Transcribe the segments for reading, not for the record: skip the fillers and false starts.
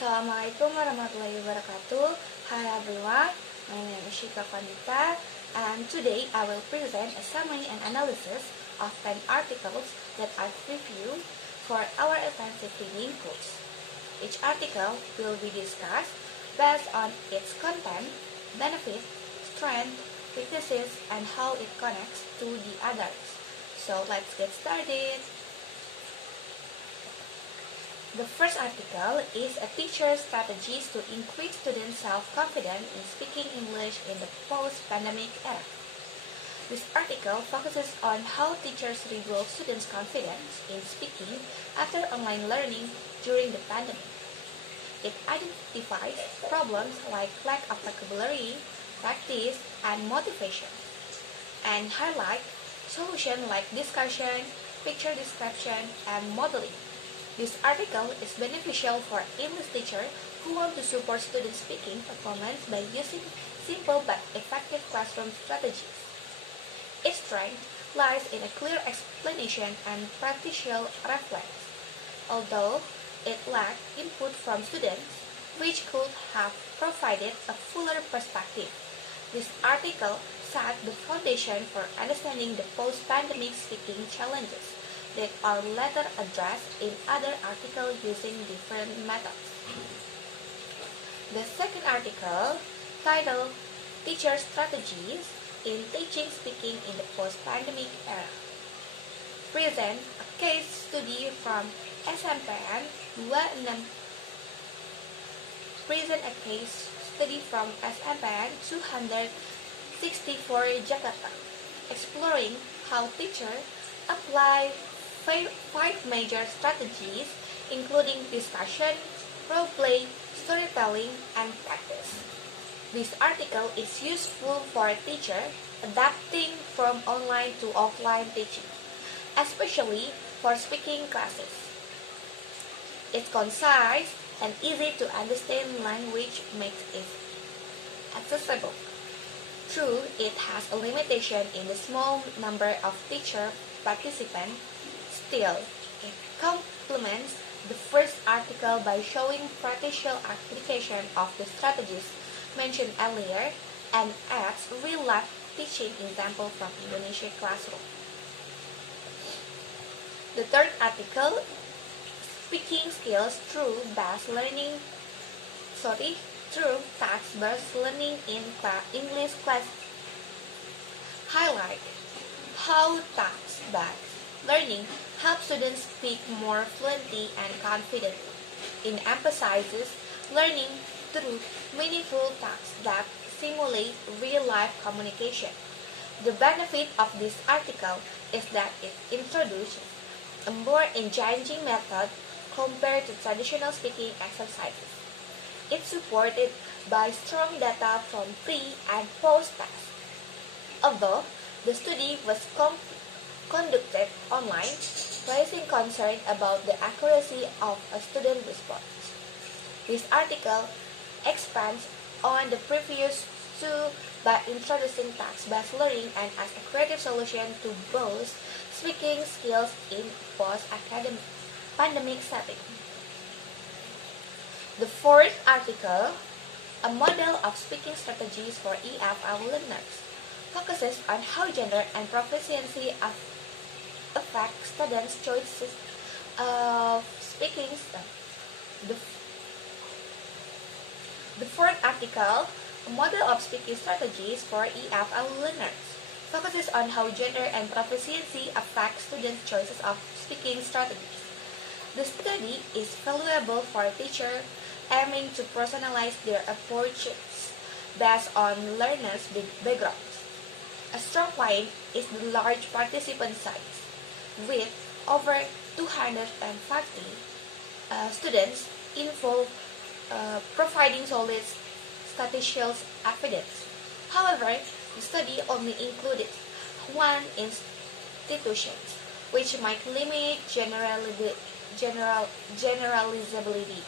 Assalamualaikum warahmatullahi wabarakatuh. Hi everyone, my name is Shika Konita, and today I will present a summary and analysis of 10 articles that I've reviewed for our advanced reading course. Each article will be discussed based on its content, benefits, strength, weaknesses, and how it connects to the others. So let's get started. The first article is a teacher's strategies to increase students' self-confidence in speaking English in the post-pandemic era. This article focuses on how teachers rebuild students' confidence in speaking after online learning during the pandemic. It identifies problems like lack of vocabulary, practice, and motivation, and highlight solutions like discussion, picture description, and modeling. This article is beneficial for English teachers who want to support student speaking performance by using simple but effective classroom strategies. Its strength lies in a clear explanation and practical reference, although it lacked input from students, which could have provided a fuller perspective. This article set the foundation for understanding the post-pandemic speaking challenges that are later addressed in other articles using different methods. The second article, titled Teacher Strategies in Teaching Speaking in the Post-Pandemic Era, presents a case study from SMPN 26 264 Jakarta, exploring how teachers apply five major strategies, including discussion, role-play, storytelling, and practice. This article is useful for teachers adapting from online to offline teaching, especially for speaking classes. It's concise and easy to understand language makes it accessible. True, it has a limitation in the small number of teacher participants. Still, it complements the first article by showing practical application of the strategies mentioned earlier and adds real-life teaching example from Indonesia classroom. The third article, Speaking Skills Through Text-Based Learning in English Class, highlight how text-based learning helps students speak more fluently and confidently. It emphasizes learning through meaningful tasks that simulate real-life communication. The benefit of this article is that it introduces a more engaging method compared to traditional speaking exercises. It's supported by strong data from pre- and post-test. Although the study was conducted online, raising concern about the accuracy of a student response. This article expands on the previous two by introducing text-based learning and as a creative solution to boost speaking skills in post-academic pandemic setting. The fourth article, a model of speaking strategies for EFL learners, focuses on how gender and proficiency affect students' choices of speaking style. The fourth article, a model of speaking strategies for EFL learners, focuses on how gender and proficiency affect students' choices of speaking strategies. The study is valuable for teachers aiming to personalize their approaches based on learners' backgrounds. A strong point is the large participant size, with over 250 students involved, providing solid statistical evidence. However, the study only included one institution, which might limit generalizability.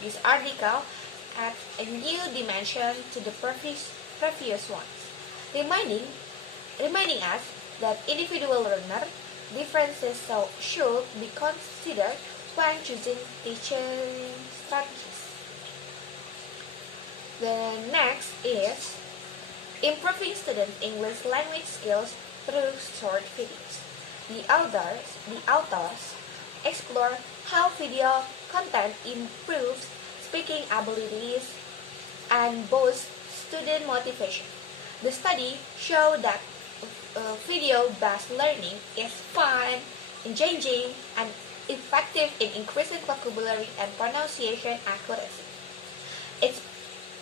This article adds a new dimension to the previous ones, reminding us that individual learner differences should be considered when choosing teaching strategies. The next is improving student English language skills through short videos. The authors explore how video content improves speaking abilities and boosts student motivation. The study showed that video-based learning is fun, engaging, and effective in increasing vocabulary and pronunciation accuracy. It's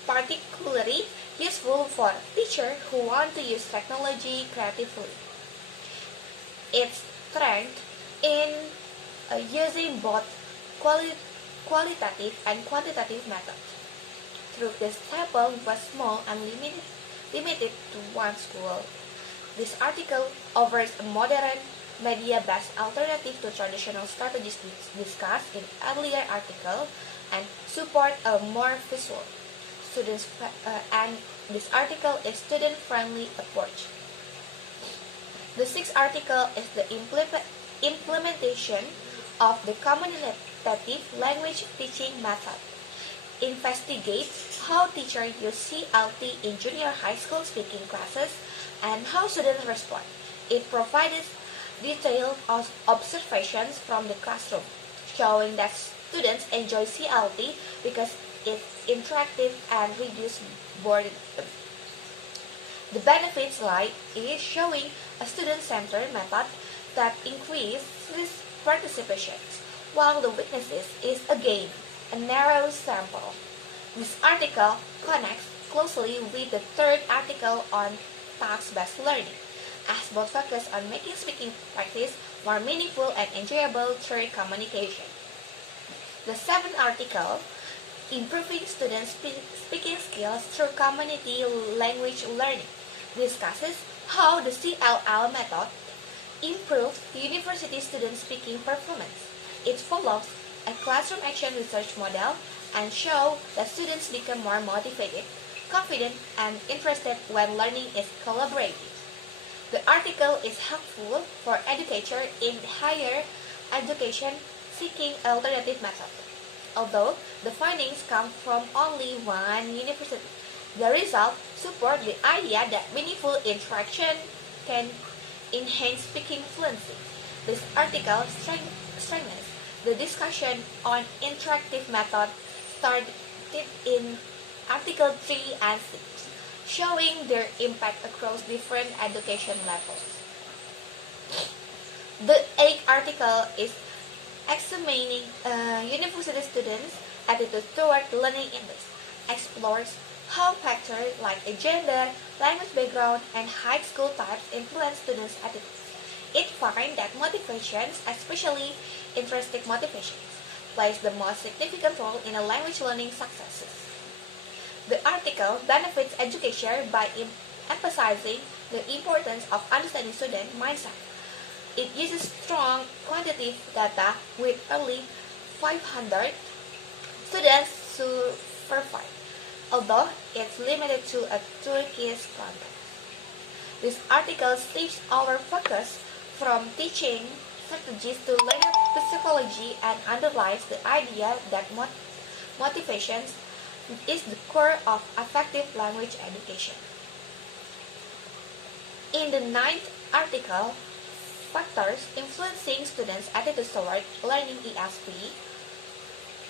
particularly useful for teachers who want to use technology creatively. Its strength in using both qualitative and quantitative methods. Through this table was small and limited to one school. This article offers a modern, media-based alternative to traditional strategies discussed in earlier article and support a more visual and this article is student-friendly approach. The sixth article is the implementation of the communicative language teaching method. Investigates how teachers use CLT in junior high school speaking classes and how students respond. It provides detailed observations from the classroom, showing that students enjoy CLT because it's interactive and reduces boredom. The benefits lie in showing a student-centered method that increases participation, while the weaknesses is again a narrow sample. This article connects closely with the third article on task-based learning, as both focus on making speaking practice more meaningful and enjoyable through communication. The seventh article, Improving Students' Speaking Skills Through Community Language Learning, discusses how the CLL method improves university student speaking performance. It follows a classroom action research model and shows that students become more motivated, confident, and interested when learning is collaborative. The article is helpful for educators in higher education seeking alternative methods. Although the findings come from only one university, the results support the idea that meaningful interaction can enhance speaking fluency. This article strengthens the discussion on interactive methods started in Article 3 and 6, showing their impact across different education levels. The eighth article is examining university students' attitude toward learning English, explores how factors like gender, language background, and high school types influence students' attitudes. It finds that motivations, especially intrinsic motivations, plays the most significant role in a language learning successes. The article benefits education by emphasizing the importance of understanding student mindset. It uses strong quantitative data with early 500 students surveyed, although it's limited to a Turkish context. This article shifts our focus from teaching strategies to learner psychology and underlies the idea that motivations is the core of effective language education. In the ninth article, Factors Influencing Students' Attitudes Toward Learning ESP,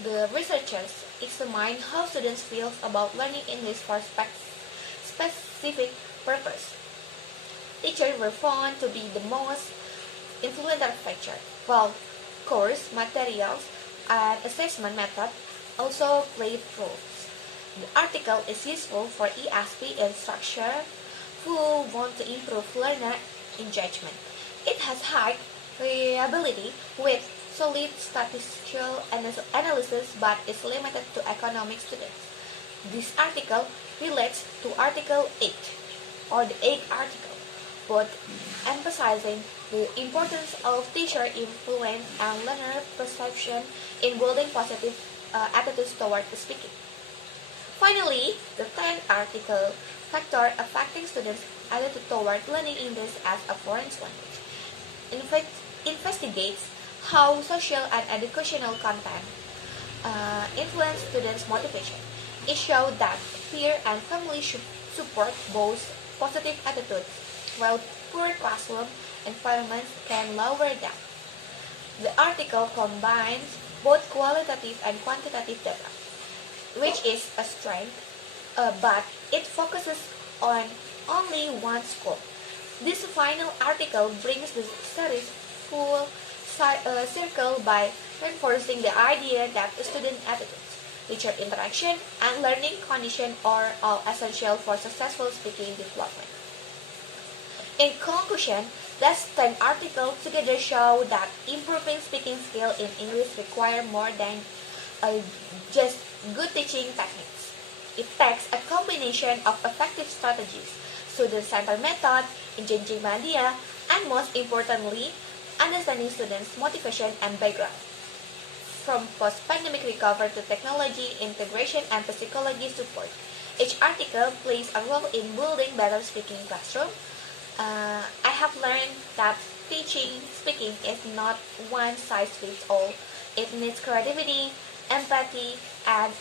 the researchers examine how students feel about learning English for specific purpose. Teachers were found to be the most influential factor, while course materials and assessment methods also played roles. The article is useful for ESP instructors who want to improve learner engagement. It has high reliability with solid statistical analysis but is limited to economic students. This article relates to Article 8, or the 8th article, both emphasizing the importance of teacher influence and learner perception in building positive attitudes toward speaking. Finally, the 10th article, Factor Affecting Students' Attitude Toward Learning English as a Foreign Language, investigates how social and educational content influence students' motivation. It showed that peer and family support boost positive attitudes, while poor classroom environments can lower them. The article combines both qualitative and quantitative data, which is a strength, but it focuses on only one school. This final article brings the series full circle by reinforcing the idea that student attitudes, teacher interaction, and learning conditions are all essential for successful speaking development. In conclusion, these 10 articles together show that improving speaking skill in English require more than just good teaching techniques. It takes a combination of effective strategies, student-centered method, engaging media, and most importantly, understanding students' motivation and background. From post-pandemic recovery to technology integration and psychology support, each article plays a role in building better speaking classroom. I have learned that teaching speaking is not one size fits all. It needs creativity, empathy, and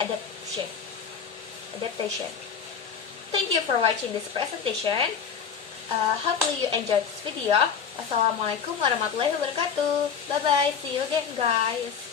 adaptation. Adaptation. Thank you for watching this presentation. Hopefully you enjoyed this video. Wassalamualaikum warahmatullahi wabarakatuh. Bye bye. See you again, guys.